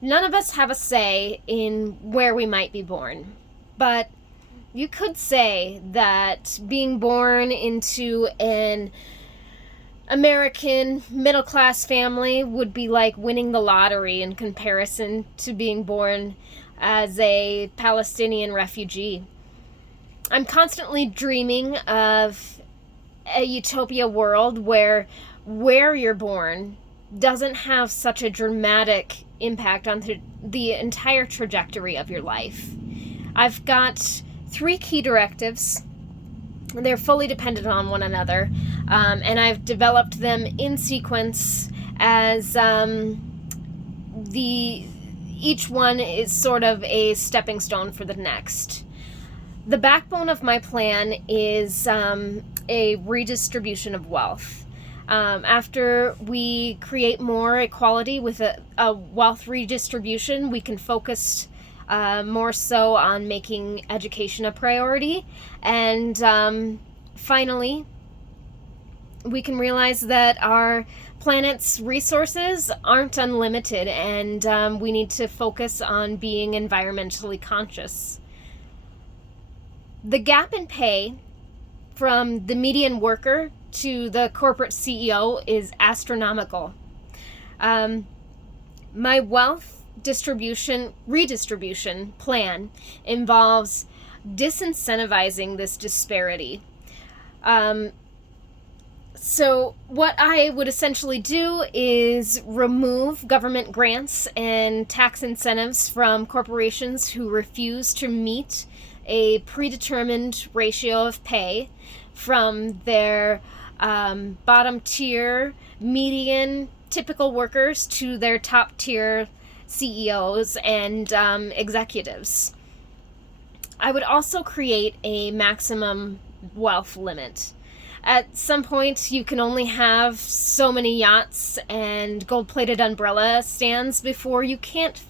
None of us have a say in where we might be born, but you could say that being born into an American middle class family would be like winning the lottery in comparison to being born as a Palestinian refugee. I'm constantly dreaming of a utopia world where you're born doesn't have such a dramatic impact on the entire trajectory of your life. I've got three key directives. They're fully dependent on one another, and I've developed them in sequence as the each one is sort of a stepping stone for the next. The backbone of my plan is a redistribution of wealth. After we create more equality with a wealth redistribution, we can focus more so on making education a priority. And finally, we can realize that our planet's resources aren't unlimited, and we need to focus on being environmentally conscious. The gap in pay from the median worker to the corporate CEO is astronomical. My wealth redistribution plan involves disincentivizing this disparity. So what I would essentially do is remove government grants and tax incentives from corporations who refuse to meet a predetermined ratio of pay from their bottom tier, median, typical workers to their top tier CEOs and executives. I would also create a maximum wealth limit. At some point, you can only have so many yachts and gold-plated umbrella stands before you can't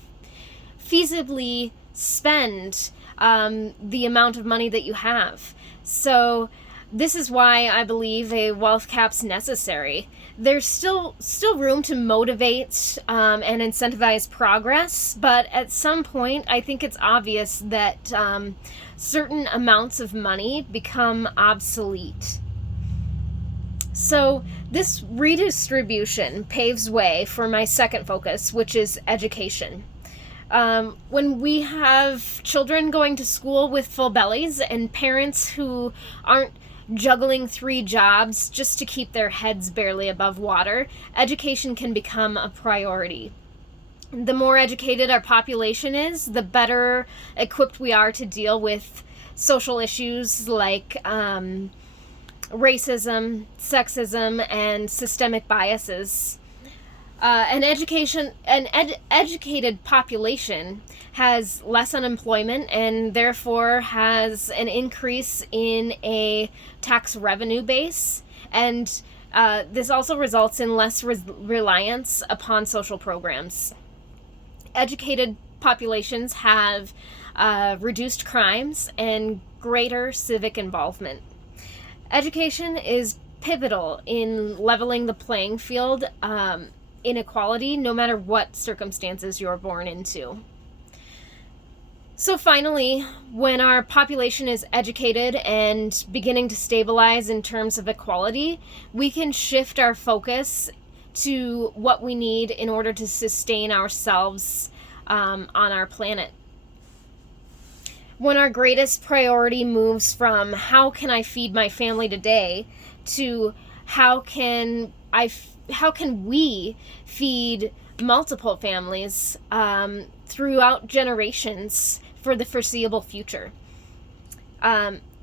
feasibly spend the amount of money that you have. So this is why I believe a wealth cap's necessary. There's still room to motivate and incentivize progress, but at some point I think it's obvious that certain amounts of money become obsolete. So this redistribution paves way for my second focus, which is education. When we have children going to school with full bellies and parents who aren't juggling 3 jobs just to keep their heads barely above water, education can become a priority. The more educated our population is, the better equipped we are to deal with social issues like racism, sexism, and systemic biases. An educated population has less unemployment and therefore has an increase in a tax revenue base, and this also results in less reliance upon social programs. Educated populations have reduced crimes and greater civic involvement. Education is pivotal in leveling the playing field inequality, no matter what circumstances you're born into. So finally, when our population is educated and beginning to stabilize in terms of equality, we can shift our focus to what we need in order to sustain ourselves on our planet. When our greatest priority moves from how can I feed my family today to how can we feed multiple families throughout generations for the foreseeable future.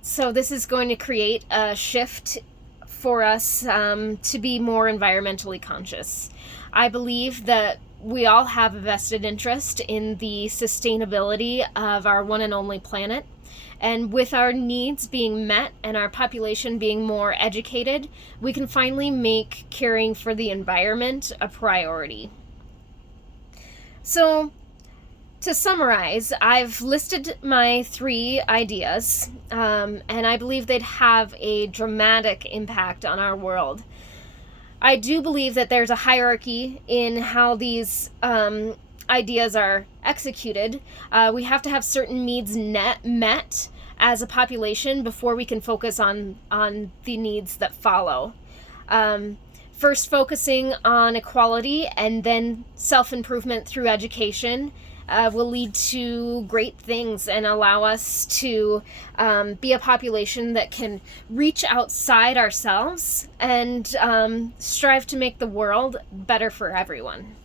So this is going to create a shift for us to be more environmentally conscious. I believe that we all have a vested interest in the sustainability of our one and only planet. And with our needs being met and our population being more educated, we can finally make caring for the environment a priority. So, to summarize, I've listed my 3 ideas, and I believe they'd have a dramatic impact on our world. I do believe that there's a hierarchy in how these ideas are executed, we have to have certain needs met as a population before we can focus on the needs that follow. First, focusing on equality and then self-improvement through education will lead to great things and allow us to be a population that can reach outside ourselves and strive to make the world better for everyone.